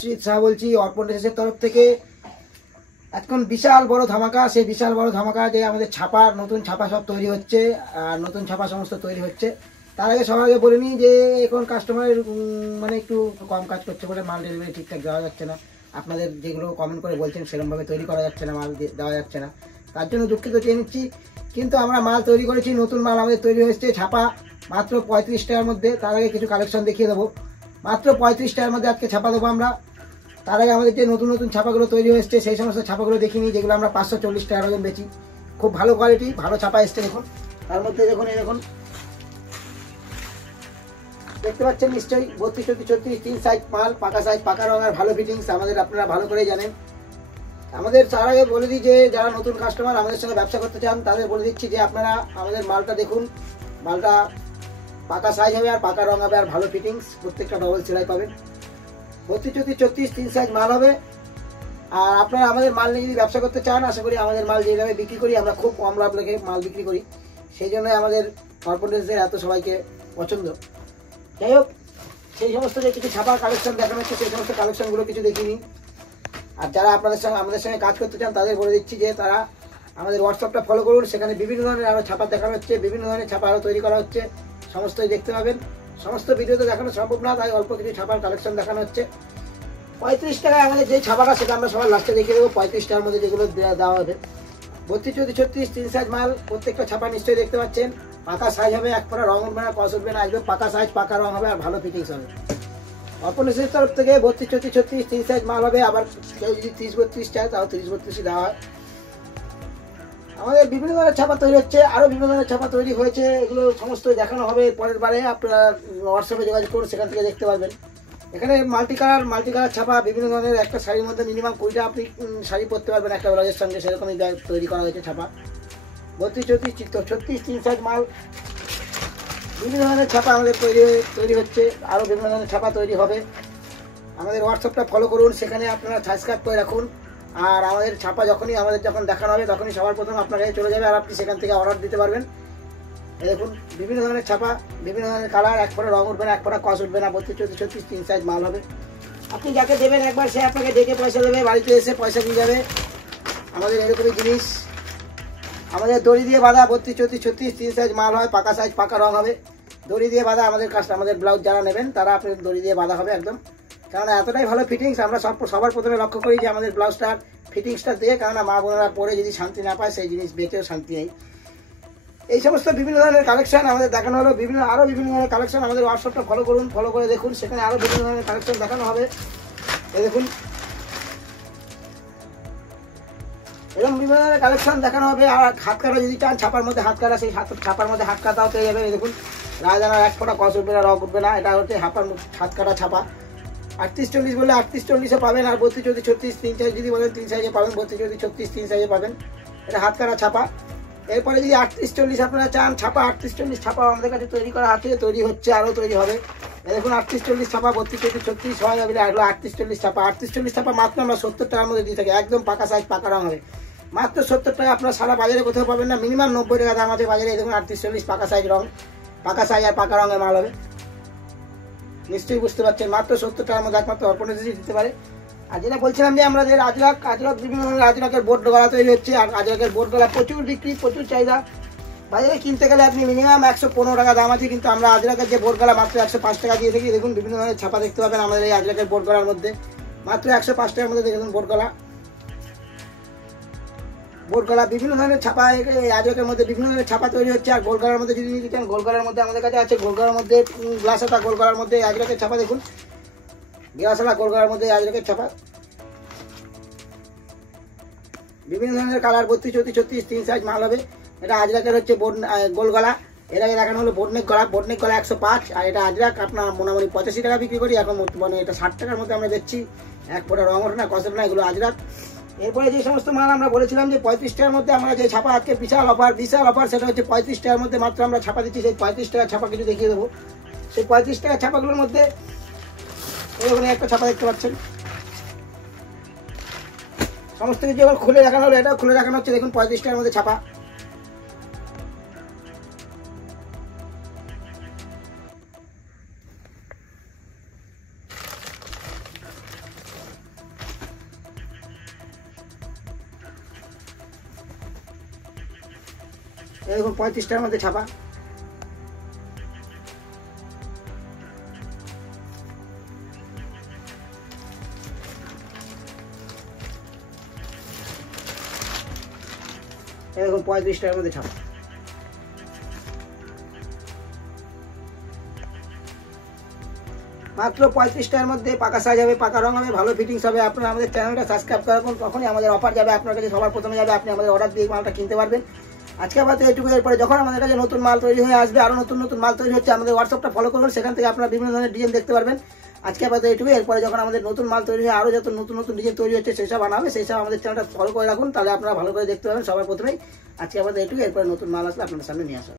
বিশ্বজিৎ শাহ বলছি অর্পণ ড্রেসের তরফ থেকে। এখন বিশাল বড় ধামাকা, সেই বিশাল বড় ধামাকা যে আমাদের ছাপা, নতুন ছাপা সব তৈরি হচ্ছে আর নতুন ছাপা সমস্ত তৈরি হচ্ছে। তার আগে সবার আগে বলে নিই যে এখন কাস্টমারের মানে একটু কম কাজ করছে বলে মাল ডেলিভারি ঠিকঠাক দেওয়া যাচ্ছে না। আপনাদের যেগুলো কমেন্ট করে বলছেন সেরকমভাবে তৈরি করা যাচ্ছে না, মাল দেওয়া যাচ্ছে না, তার জন্য দুঃখিত চেয়ে নিচ্ছি। কিন্তু আমরা মাল তৈরি করেছি, নতুন মাল আমাদের তৈরি হয়েছে ছাপা মাত্র 35 টাকার মধ্যে। তার আগে কিছু কালেকশন দেখিয়ে দেবো। মাত্র 35 টাকার মধ্যে আজকে ছাপা দেবো আমরা। তার আগে আমাদের যে নতুন নতুন ছাপাগুলো তৈরি হয়েছে সেই সমস্ত ছাপাগুলো দেখিনি, যেগুলো আমরা 540 টাকার ওজন বেচি। খুব ভালো কোয়ালিটি, ভালো ছাপা এসছে দেখুন। তার মধ্যে দেখুন, এই দেখুন দেখতে পাচ্ছেন নিশ্চয়ই 32, 34, 34 3 সাইজ মাল, পাকা সাইজ, পাকা রঙ আর ভালো ফিটিংস আমাদের, আপনারা ভালো করেই জানেন। আমাদের তার আগে বলে দিই যে যারা নতুন কাস্টমার আমাদের সঙ্গে ব্যবসা করতে চান তাদের বলে দিচ্ছি যে আপনারা আমাদের মালটা দেখুন। মালটা পাকা সাইজ হবে আর পাকা রঙ হবে আর ভালো ফিটিংস, প্রত্যেকটা ডবল সেলাই পাবেন। 32, 34, 34 3 সাইজ মাল হবে। আর আপনারা আমাদের মাল নিয়ে যদি ব্যবসা করতে চান, আশা করি আমাদের মাল যে দামে বিক্রি করি আমরা খুব কম লাভ রেখে মাল বিক্রি করি, সেই জন্য আমাদের অর্পণ ড্রেসের এত সবাইকে পছন্দ। যাই হোক, সেই সমস্ত যে কিছু ছাপা কালেকশন দেখানো হচ্ছে সেই সমস্ত কালেকশনগুলো কিছু দেখিনি। আর যারা আমাদের সঙ্গে কাজ করতে চান তাদের বলে দিচ্ছি যে তারা আমাদের হোয়াটসঅ্যাপটা ফলো করুন। সেখানে বিভিন্ন ধরনের আরও ছাপা দেখানো হচ্ছে, বিভিন্ন ধরনের ছাপা আরও তৈরি করা হচ্ছে, সমস্তই দেখতে পাবেন। সমস্ত ভিডিওতে দেখানো সম্ভব না, তাই অল্প কিছু ছাপার কালেকশন দেখানো হচ্ছে। 35 টাকায় আমাদের যে ছাপাটা সেটা আমরা সবার লাস্টে দেখিয়ে দেবো। 35 টাকার মধ্যে যেগুলো দেওয়া হবে 32, 34, 36 3 সাইজ মাল, প্রত্যেকটা ছাপা নিশ্চয়ই দেখতে পাচ্ছেন। পাকা সাইজ হবে, এক ফোঁটা রং উঠবে না, কস উঠবে না, একদম পাকা সাইজ, পাকা রং হবে আর ভালো ফিটিংস হবে। অর্পণ ড্রেসের তরফ থেকে 32, 34, 36 3 সাইজ মাল হবে। আবার কেউ যদি 30, 32 চায় তাও 30, 32 দেওয়া হয়। আমাদের বিভিন্ন ধরনের ছাপা তৈরি হচ্ছে, আরও বিভিন্ন ধরনের ছাপা তৈরি হয়েছে, এগুলো সমস্ত দেখানো হবে পরের বারে। আপনারা হোয়াটসঅ্যাপে যোগাযোগ করুন, সেখান থেকে দেখতে পারবেন। এখানে মাল্টি কালার ছাপা বিভিন্ন ধরনের, একটা শাড়ির মধ্যে মিনিমাম 20টা আপনি শাড়ি পরতে পারবেন একটা ব্লাউজের সঙ্গে, সেরকমই তৈরি করা হয়েছে ছাপা। 32, 34, 36 3 সাইজ মাল, বিভিন্ন ধরনের ছাপা আমাদের তৈরি হচ্ছে, আরও বিভিন্ন ধরনের ছাপা তৈরি হবে। আমাদের হোয়াটসঅ্যাপটা ফলো করুন, সেখানে আপনারা সাবস্ক্রাইব করে রাখুন। আর আমাদের ছাপা আমাদের যখন দেখানো হবে তখনই সবার প্রথম আপনার কাছে চলে যাবে, আর আপনি সেখান থেকে অর্ডার দিতে পারবেন। দেখুন বিভিন্ন ধরনের ছাপা, বিভিন্ন ধরনের কালার, এক ফোঁটা রং উঠবে না, এক ফোঁটা কস উঠবে না। 32, 34, 36 3 সাইজ মাল হবে। আপনি যাকে দেবেন একবার সে আপনাকে ডেকে পয়সা দেবে, বাড়িতে এসে পয়সা দিয়ে যাবে। আমাদের এরকমই জিনিস। আমাদের দড়ি দিয়ে বাঁধা 32, 34, 36 3 সাইজ মাল হয়, পাকা সাইজ, পাকা রং হবে। দড়ি দিয়ে বাঁধা আমাদের ব্লাউজ যারা নেবেন তারা আপনাদের দড়ি দিয়ে বাঁধা হবে একদম। কেননা এতটাই ভালো ফিটিংস, আমরা সবার প্রথমে লক্ষ্য করি যে আমাদের ব্লাউজটার ফিটিংসটা দিয়ে, কেননা মা বোনেরা পরে যদি শান্তি না পায় সেই জিনিস বেচেও শান্তি নেই। এই সমস্ত বিভিন্ন ধরনের কালেকশন আমাদের দেখানো হলো। আরও বিভিন্ন ধরনের কালেকশন আমাদের হোয়াটসঅ্যাপটা ফলো করুন, ফলো করে দেখুন, সেখানে আরও বিভিন্ন ধরনের কালেকশন দেখানো হবে। এই দেখুন এরকম বিভিন্ন ধরনের কালেকশন দেখানো হবে। আর হাত কাটা যদি চান ছাপার মধ্যে হাত কাটা, সেই ছাপার মধ্যে হাত কাটাও পেয়ে যাবেন। এই দেখুন রাজদানার এক ফোঁটা কস উঠবে না, রক উঠবে না, এটা হচ্ছে হাত কাটা ছাপা। 38, 40 বলে 38, 40-এ পাবেন। আর 32, 34, 36 3 সাইজ যদি বলেন 3 সাইজে পাবেন, 32, 34, 36 3 সাইজে পাবেন। এটা হাত কাটা ছাপা। এরপরে যদি 38, 40 আপনারা চান ছাপা, 38, 40 ছাপা আমাদের কাছে তৈরি করা আছে, তৈরি হচ্ছে, আরও তৈরি হবে। দেখুন 38, 40 ছাপা, 32, 34, 36 হয় যাবে। 38, 40 ছাপা, 38, 40 ছাপা মাত্র আমরা 70 টাকার মধ্যে দিয়ে থাকি, একদম পাকা সাইজ, পাকা রং হবে। মাত্র 70 টাকা, আপনার সারা বাজারে কোথাও পাবেন না, মিনিমাম 90 টাকা দাম আছে বাজারে। দেখুন 38, 40 পাকা সাইজ রং, পাকা সাইজ আর পাকা রঙের মাল হবে। নিশ্চয়ই বুঝতে পারছেন, মাত্র 70 টাকার মধ্যে একমাত্র অর্পণ ড্রেসেস দিতে পারে। আর যেটা বলছিলাম যে আমরা যে আজরাক বিভিন্ন ধরনের আজরাকের বোর্ড গলা তৈরি হচ্ছে, আর আজরাকের বোর্ড গলা প্রচুর বিক্রি, প্রচুর চাহিদা। বাজারে কিনতে গেলে আপনি মিনিমাম 115 টাকা দাম আছে, কিন্তু আমরা আজরাকের যে বোর্ড গলা মাত্র 105 টাকা দিয়ে থাকি। দেখুন বিভিন্ন ধরনের ছাপা দেখতে পাবেন আমাদের এই আজরাকের বোর্ড গলার মধ্যে, মাত্র 105 টাকার মধ্যে দেখুন বোর্ড গলা। বিভিন্ন ধরনের ছাপা, আজকের মধ্যে বিভিন্ন ধরনের ছাপা তৈরি হচ্ছে। আর গোলগলার মধ্যে যদি নিতে চান, গোলগলার মধ্যে আমাদের কাছে আছে, গোলগলার মধ্যে গ্লাস হাতা, গোলগলার মধ্যে আজকের ছাপা দেখুন, গ্লাস হাতা গোলগলার মধ্যে আজকের ছাপা, বিভিন্ন ধরনের কালার। 32, 34, 36 3 সাইজ মাল হবে। এটা আজরাকের হচ্ছে গোলগলা। এর আগে দেখানো হলো বোর্ডনেক গলা, 105। আর এটা আজরাক আপনার মোটামুটি 85 টাকা বিক্রি করি, এখন মানে এটা 60 টাকার মধ্যে আমরা দিচ্ছি। এক ফোঁটা রং ওঠে না, কষে না, এগুলো আজরাক। এরপরে যে সমস্ত মাল আমরা বলেছিলাম যে 35 টাকার মধ্যে আমরা যে ছাপা, আজকে বিশাল অফার, সেটা হচ্ছে 35 টাকার মধ্যে মাত্র আমরা ছাপা দিচ্ছি। সেই 35 টাকার ছাপা কিছু দেখিয়ে দেবো। সেই 35 টাকার ছাপাগুলোর মধ্যে এখানে একটা ছাপা দেখতে পাচ্ছেন, সমস্ত কিছু এবার খুলে দেখানো হলো। এটাও খুলে দেখানো হচ্ছে, দেখুন 35 টাকার মধ্যে ছাপা। দেখুন 35 টাকার মধ্যে ছাপা। দেখুন 35 টাকার মধ্যে ছাপা। মাত্র 35 টাকার মধ্যে পাকা সাইজ হবে, পাকা রং হবে, ভালো ফিটিংস হবে। আপনারা আমাদের চ্যানেলটা সাবস্ক্রাইব করুন, তখনই আমাদের অফার যাবে আপনার কাছে, সবার প্রথমে যাবে, আপনি আমাদের অর্ডার দিয়ে মালটা কিনতে পারবেন। আজকে আপাতত এটুকু। এরপরে যখন আমাদের কাছে নতুন মাল তৈরি হয়ে আসবে, আরও নতুন নতুন মাল তৈরি হচ্ছে, আমাদের হোয়াটসঅ্যাপটা ফলো করবেন, সেখান থেকে আপনারা বিভিন্ন ধরনের ডিজাইন দেখতে পারবেন। আজকে আপাতত এটুকু। এরপরে যখন আমাদের নতুন মাল তৈরি হয়ে আরও যত নতুন নতুন ডিজাইন তৈরি হচ্ছে সেসব আনা হবে, সেই সব আমাদের চ্যানেলটা ফলো করে রাখুন, তাহলে আপনারা ভালো করে দেখতে পাবেন সবার প্রথমেই। আজকে আপাতত এটুকু। এরপরে নতুন মাল আসলে আপনাদের সামনে নিয়ে আসা।